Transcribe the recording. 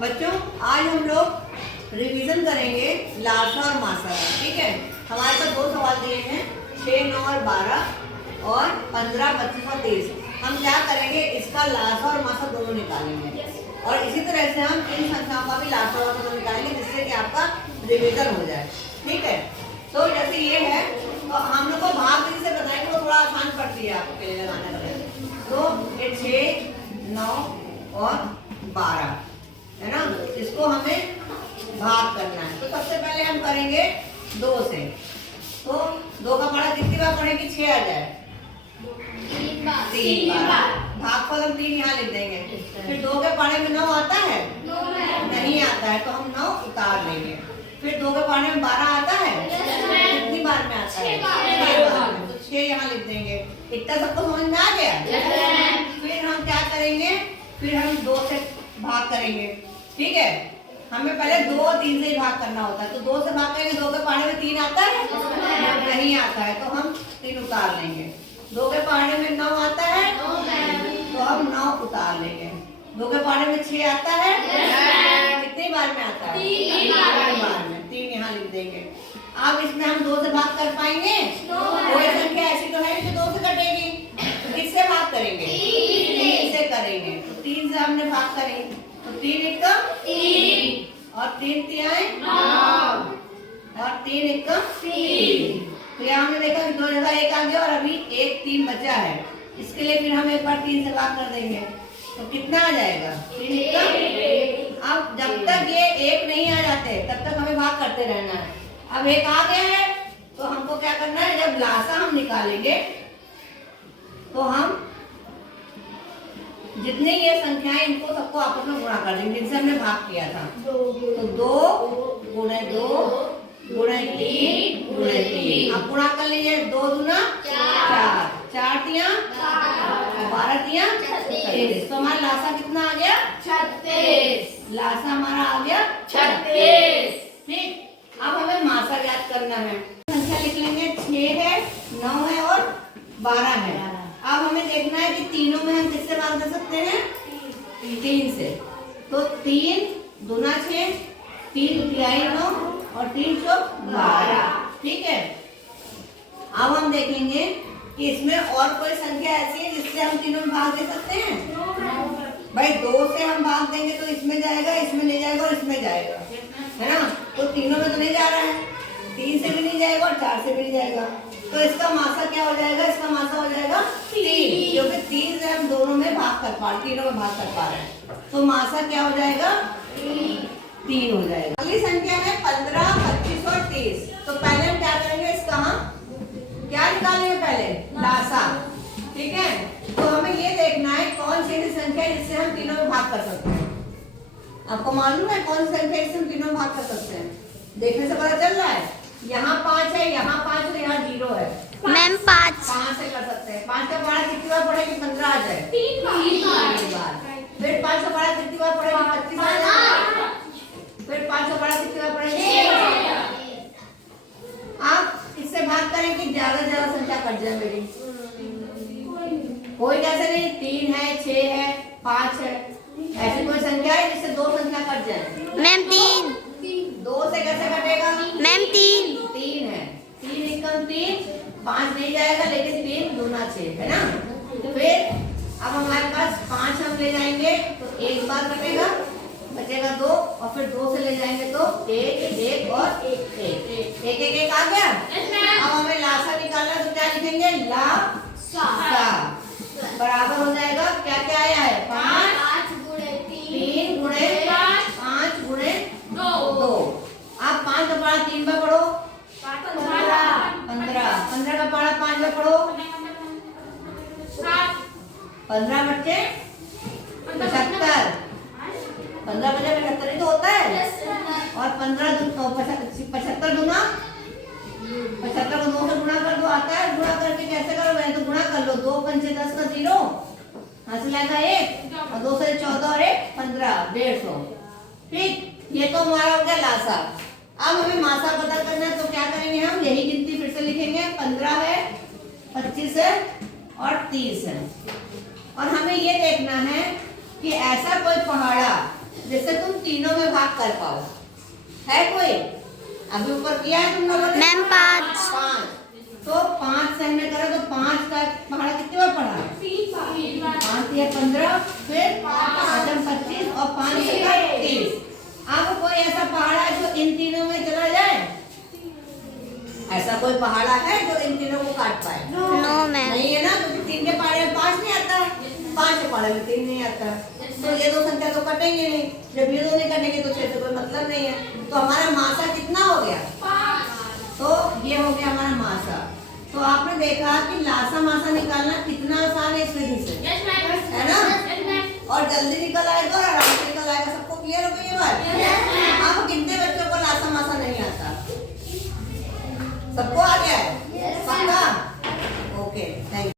बच्चों आज हम लोग रिवीजन करेंगे लासा और मासा का। ठीक है, हमारे पास दो सवाल दिए हैं 6, 9 और 12 और 15, 25 और 23। हम क्या करेंगे, इसका लासा और मासा दोनों निकालेंगे और इसी तरह से हम इन संख्याओं का भी लासा और मासा निकालेंगे जिससे कि आपका रिवीजन हो जाए। ठीक है, तो जैसे ये है तो हम लोग को भाग विधि से बताएंगे, वो थोड़ा आसान पड़ती है आपके लिए लगाने का। तो ये 6, 9 और 12 है ना, इसको हमें भाग करना है। तो सबसे पहले हम करेंगे 2 से। तो 2 का पढ़ा कितनी बार पढ़ेंगे, 6 आ जाए 3 बार। भागफल हम 3 यहाँ लिख देंगे। फिर 2 के पढ़े में 9 आता है, नहीं आता है तो हम 9 उतार लेंगे। फिर 2 के पढ़े में 12 आता है, कितनी बार में आता है, 6 बार में, तो 6 यहाँ लिख देंगे। इतना सबको समझ में आ गया। फिर हम क्या करेंगे, फिर हम 2 से भाग करेंगे। ठीक है, हमें पहले 2 और 3 से ही भाग करना होता है। तो 2 से भाग करेंगे, 2 के पहाड़े में 3 आता है, नहीं आता है तो हम 3 उतार लेंगे। 2 के पहाड़े में 9 आता है तो हम 9 उतार लेंगे। 2 के पहाड़े में 6 आता है, कितनी बार में आता है, 3 बार में, 3 यहाँ लिख देंगे। अब इसमें हम 2 से भाग कर पाएंगे, कोई संख्या ऐसी तो है जो 2 से कटेगी, तो किससे भाग करेंगे, 3 से करेंगे। तो 3 से हमने भाग करेंगे तो 3 एकम 3 और 3 तिहाई 9 और 3 एकम 3। तो यहाँ हमने देखा कि 2 जगह 1 आ गया और अभी 1 3 बचा है। इसके लिए फिर हम एक बार 3 से भाग कर देंगे तो कितना आ जाएगा, 3 एकम। अब जब तक ये 1 नहीं आ जाते तब तक हमें भाग करते रहना है। अब 1 आ गया है तो हमको क्या करना है, जब लासा हम निकालेंगे तो हम जितने ये संख्याएं इनको सबको आपस में गुणा कर देंगे जिनसे हमने भाग किया था। तो 2 गुणे 2 गुणे 3 गुणे 3। अब गुणा कर लीजिए, 2 दूना 4, 4 तिया 12 तिया 36। तो हमारा लासा कितना आ गया, 36। लासा हमारा आ गया 36। ठीक, अब हमें मासा ज्ञात करना है। संख्या लिख लेंगे, 6 है, 9 है और 12 है। अब हमें देखना है कि तीनों में हम किससे भाग कर सकते हैं, 3 से। तो 3 दूना 6, 3 तिहाई 9 और 3 चौक 12। ठीक है, अब हम देखेंगे कि इसमें और कोई संख्या ऐसी है जिससे हम तीनों में भाग दे सकते हैं। भाई 2 से हम भाग देंगे तो इसमें जाएगा, इसमें नहीं जाएगा और इसमें जाएगा, है ना। तो तीनों में तो नहीं जा रहा है, 3 से भी नहीं जाएगा और 4 से भी नहीं जाएगा। तो इसका मासा क्या हो जाएगा, इसका मासा हो जाएगा 3, क्योंकि 3 से हम दोनों में भाग कर पा रहे, तीनों में भाग कर पा रहे हैं। तो मासा क्या हो जाएगा, 3 हो जाएगा। अगली संख्या है 15, 25 और 30। तो पहले हम क्या करेंगे, इसका हम क्या निकालेंगे, पहले लासा। ठीक है, तो हमें ये देखना है कौन सी ऐसी संख्या है जिससे हम तीनों में भाग कर सकते हैं। आपको मालूम है कौन सी संख्या जिससे हम तीनों में भाग कर सकते हैं, देखने से पता चल रहा है। यहाँ 5 है, यहाँ 5 और यहाँ 0 है। मैम 5 से कर सकते हैं। 5 का पढ़ा कितनी बार पढ़ेगी, 15 आ जाए, 3 बार। फिर 5 का पढ़ा कितनी बार पढ़ेगी, 25 आ जाए। फिर 5 का पढ़ा कितनी बार पढ़ेगी। आप इससे भाग करें कि ज्यादा से ज्यादा संख्या कट जाए मेरी, कोई कैसे नहीं, 3 है, 6 है, 5 है, ऐसी कोई संख्या है जिससे 2 संख्या कट जाए। मैम 3 2 से कैसे कटेगा, मैम 3 है, 3 एकम 3, 5 नहीं जाएगा लेकिन 3 दूना 6 है ना। फिर अब हमारे पास 5 हम ले जाएंगे तो 1 बार कटेगा, बचेगा 2 और फिर 2 से ले जाएंगे तो 1 1 और 1 1 1 1 आ गया। अब हमें लासा निकालना है तो क्या लिखेंगे, लासा बराबर हो जाएगा, क्या क्या आया है, 5 3 गुणे 5 गुणे 2। आप 5 का पढ़ा 3 बार पढ़ो, 15 का पढ़ा 5 बार पढ़ो, 15 बच्चे 75, 15 बजे 75 ही तो होता है। और 15 75 दूना 75 को 2 से गुणा कर दो, आता है। गुणा करके कैसे करो, मैंने तो गुणा कर लो, 2 पंचे 10 का 0, हासिल आएगा 1 और 2 से 14 और 1 15, 150। ठीक, ये तो हमारा हो गया लासा। अब हमें मासा पता करना है तो क्या करेंगे, हम यही गिनती फिर से लिखेंगे, 15 है, 25 है और 30 है। और हमें ये देखना है कि ऐसा कोई पहाड़ा जिससे तुम तीनों में भाग कर पाओ। है कोई? अभी ऊपर किया है तुम लोगों ने? मैम 5 5। तो 5 से हमने करा तो 5 का पहाड़ा कितने बार पढ़ा है? 5 या 15, फिर 25 और 5 से 30। अब कोई ऐसा पहाड़ा है जो इन तीनों में चला जाए? ऐसा कोई पहाड़ा है जो इन तीनों को काट पाए? No ma'am. नहीं है ना, क्योंकि 3 के पहाड़े में 5 नहीं आता, 5 के पहाड़े में 3 नहीं आता। तो ये दो संख्या तो कटेंगे नहीं। जब ये दो नहीं कटेंगे तो 6 से कोई मतलब नहीं है। तो हमारा मासा कितना हो गया? 5। तो ये हो गया हमारा मासा। तो आपने देखा कि लासा मासा निकालना कितना आसान है इस विधि से, है ना? और जल्दी निकल आएगा और आराम से निकल आएगा। सबको क्लियर हो गई ये बात? अब कितने बच्चों को लासा मासा नहीं आता? सबको आ गया है?